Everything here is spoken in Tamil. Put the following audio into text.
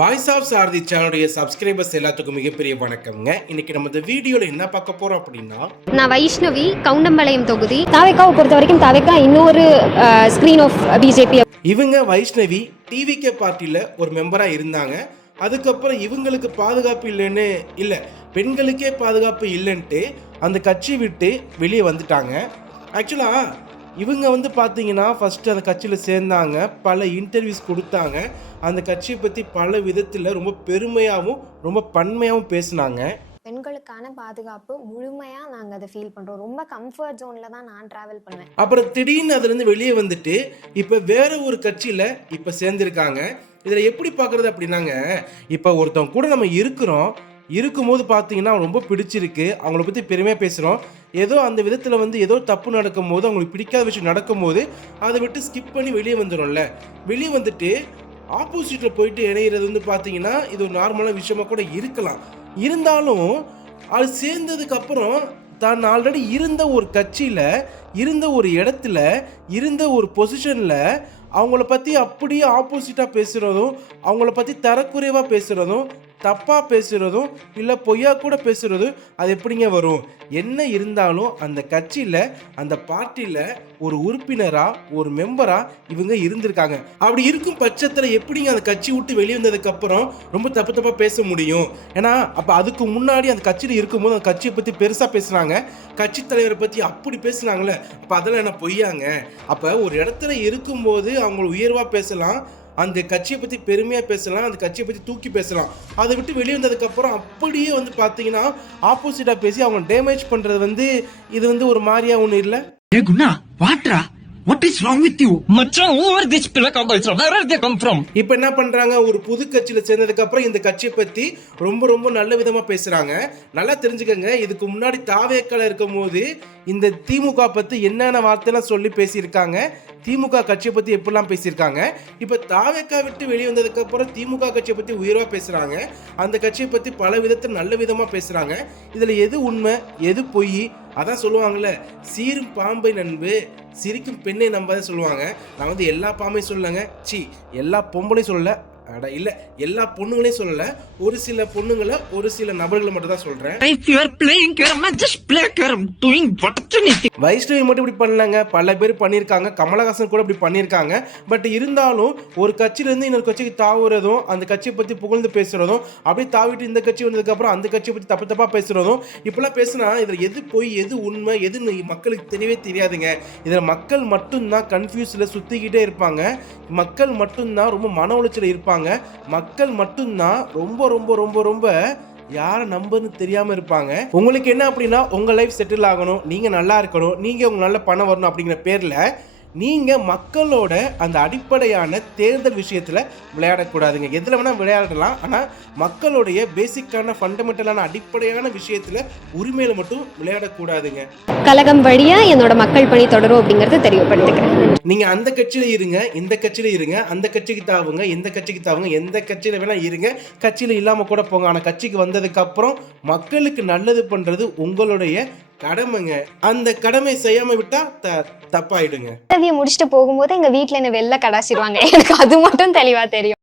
வாய்ஸ் ஆஃப் சாரதி சேனலுடைய சப்ஸ்கிரைபர்ஸ் எல்லாத்துக்கும் மிகப்பெரிய வணக்கம்ங்க. இன்னைக்கு நம்ம இந்த வீடியோல என்ன பார்க்க போறோம் அப்படின்னா நான் வைஷ்ணவி கவுண்டம்பாளையம் தொகுதி. தாவேக்காவை பொறுத்த வரைக்கும் தாவேக்கா இன்னொரு ஸ்க்ரீன் ஆஃப் பிஜேபி இவங்க வைஷ்ணவி டிவிகே பார்ட்டியில் ஒரு மெம்பராக இருந்தாங்க. அதுக்கப்புறம் இவங்களுக்கு பாதுகாப்பு இல்லைன்னு இல்லை பெண்களுக்கே பாதுகாப்பு இல்லைன்ட்டு அந்த கட்சி விட்டு வெளியே வந்துட்டாங்க. ஆக்சுவலாக இவங்க வந்து பார்த்தீங்கன்னா ஃபஸ்ட்டு அந்த கட்சியில் சேர்ந்தாங்க. பல இன்டர்வியூஸ் கொடுத்தாங்க. அந்த கட்சியை பற்றி பல விதத்தில் ரொம்ப பெருமையாகவும் ரொம்ப பன்மையாகவும் பேசினாங்க. பெண்களுக்கான பாதுகாப்பு முழுமையாக நாங்கள் அதை ஃபீல் பண்ணுறோம் ரொம்ப கம்ஃபர்ட் ஜோனில் தான் நான் ட்ராவல் பண்ணுவேன். அப்புறம் திடீர்னு அதுலேருந்து வெளியே வந்துட்டு இப்போ வேற ஒரு கட்சியில் இப்போ சேர்ந்துருக்காங்க. இதில் எப்படி பார்க்குறது அப்படின்னாங்க இப்போ ஒருத்தவங்க கூட நம்ம இருக்கிறோம். இருக்கும்போது பார்த்தீங்கன்னா ரொம்ப பிடிச்சிருக்கு. அவங்கள பற்றி பெருமையாக பேசுகிறோம் ஏதோ அந்த விதத்தில் வந்து ஏதோ தப்பு நடக்கும்போது அவங்களுக்கு பிடிக்காத விஷயம் நடக்கும்போது அதை விட்டு ஸ்கிப் பண்ணி வெளியே வந்துடும்ல வெளியே வந்துட்டு ஆப்போசிட்டில் போயிட்டு இணையிறது வந்து பார்த்தீங்கன்னா இது ஒரு நார்மலான விஷயமா கூட இருக்கலாம். இருந்தாலும் அது சேர்ந்ததுக்கப்புறம் தான் ஆல்ரெடி இருந்த ஒரு கட்சியில் இருந்த ஒரு இடத்துல இருந்த ஒரு பொசிஷனில் அவங்கள பற்றி அப்படியே ஆப்போசிட்டாக பேசுகிறதும் அவங்கள பற்றி தரக்குறைவாக பேசுகிறதும் தப்பாக பேசுகிறதும் இல்லை பொய்யா கூட பேசுகிறதும் அது எப்படிங்க வரும்? என்ன இருந்தாலும் அந்த கட்சியில் அந்த பார்ட்டியில் ஒரு உறுப்பினராக ஒரு மெம்பராக இவங்க இருந்திருக்காங்க. அப்படி இருக்கும் பட்சத்தில் எப்படிங்க அந்த கட்சி விட்டு வெளியே வந்ததுக்கப்புறம் ரொம்ப தப்பு தப்பாக பேச முடியும்? ஏன்னா அப்போ அதுக்கு முன்னாடி அந்த கட்சியில் இருக்கும்போது அந்த கட்சியை பற்றி பெருசாக பேசுனாங்க. கட்சி தலைவரை பற்றி அப்படி பேசுனாங்களே அப்போ அதெல்லாம் என்ன பொய்யாங்க? அப்போ ஒரு இடத்துல இருக்கும்போது அவங்களை உயர்வாக பேசலாம் அந்த கட்சியை பற்றி பெருமையாக பேசலாம் அந்த கட்சியை பற்றி தூக்கி பேசலாம் அதை விட்டு வெளியே வந்ததுக்கப்புறம் அப்படியே வந்து பார்த்தீங்கன்னா ஆப்போசிட்டாக பேசி அவங்க டேமேஜ் பண்ணுறது வந்து இது வந்து ஒரு மாதிரியா ஒன்று இல்லை ra? What is wrong with you? Machan, who are these Pilaka boys from? Where are they come from? இப்போ என்ன பண்ணுறாங்க ஒரு புது கட்சியில் சேர்ந்ததுக்கப்புறம் இந்த கட்சியை பற்றி ரொம்ப ரொம்ப நல்ல விதமாக பேசுகிறாங்க நல்லா தெரிஞ்சுக்கங்க இதுக்கு முன்னாடி தாவேக்கால இருக்கும்போது இந்த திமுக பற்றி என்னென்ன வார்த்தைலாம் சொல்லி பேசியிருக்காங்க திமுக கட்சியை பற்றி எப்படிலாம் பேசியிருக்காங்க? இப்போ தாவேக்கா விட்டு வெளியே வந்ததுக்கப்புறம் திமுக கட்சியை பற்றி உயர்வாக பேசுகிறாங்க அந்த கட்சியை பற்றி பல விதத்தில் நல்ல விதமாக பேசுகிறாங்க இதில் எது உண்மை எது பொய்? அதான் சொல்லுவாங்கல்ல சீரும் பாம்பை நண்பு சிரிக்கும் பெண்ணை நம்பாத சொல்லுவாங்க. நான் வந்து எல்லா பாம்பையும் சொல்லலைங்க. சி எல்லா பொம்பளையும் சொல்லலை. அட இல்லை எல்லா பொண்ணுங்களையும் சொல்லலை. ஒரு சில பொண்ணுங்களை ஒரு சில நபர்களை மட்டும் தான் anything. வைஷ்ணவி மட்டும் இப்படி பண்ணலங்க. பல பேர் பண்ணியிருக்காங்க. கமலஹாசன் கூட இப்படி பண்ணியிருக்காங்க. பட் இருந்தாலும் ஒரு கட்சியிலேருந்து இன்னொரு கட்சிக்கு தாவுறதும் அந்த கட்சியை பற்றி புகழ்ந்து பேசுகிறதும் அப்படியே தாவிட்டு இந்த கட்சி வந்ததுக்கப்புறம் அந்த கட்சியை பற்றி தப்பு தப்பாக பேசுகிறதும் இப்படிலாம் பேசுனா இதில் எது போய் எது உண்மை எது மக்களுக்கு தெரியவே தெரியாதுங்க. இதில் மக்கள் மட்டும்தான் கன்ஃபியூஸில் சுற்றிக்கிட்டே இருப்பாங்க. மக்கள் மட்டும்தான் ரொம்ப மன உளைச்சல் இருப்பாங்க. மக்கள் மட்டும்தான் ரொம்ப ரொம்ப ரொம்ப ரொம்ப யாரை நம்புன்னு தெரியாமல் இருப்பாங்க. உங்களுக்கு என்ன அப்படின்னா உங்கள் லைஃப் செட்டில் ஆகணும் நீங்கள் நல்லா இருக்கணும் நீங்கள் உங்களால் பணம் வரணும் அப்படிங்கிற பேரில் நீங்க மக்களோட அந்த அடிப்படையான தேர்தல் விஷயத்துல விளையாடக்கூடாதுங்க. எதுல வேணா விளையாடலாம். ஆனா மக்களுடைய பேசிக்கான ஃபண்டமெண்டலான அடிப்படையான விஷயத்துல உரிமையில மட்டும் விளையாடக்கூடாதுங்க. கழகம் வழியாக என்னோட மக்கள் பணி தொடரும் அப்படிங்கிறத தெரியப்படுத்திக்கிறேன். நீங்க அந்த கட்சியில இருங்க இந்த கட்சியில இருங்க அந்த கட்சிக்கு தாவுங்க இந்த கட்சிக்கு தாவுங்க எந்த கட்சியில வேணா இருங்க. கட்சியில இல்லாம கூட போங்க. ஆனா கட்சிக்கு வந்ததுக்கு அப்புறம் மக்களுக்கு நல்லது பண்றது உங்களுடைய கடமைங்க. அந்த கடமை செய்யாம விட்டா த- தப்பாயிடுங்க. முடிச்சுட்டு போகும்போது எங்க வீட்டுல என்ன வெளில கடாசிடுவாங்க எனக்கு அது மட்டும் தெளிவா தெரியும்.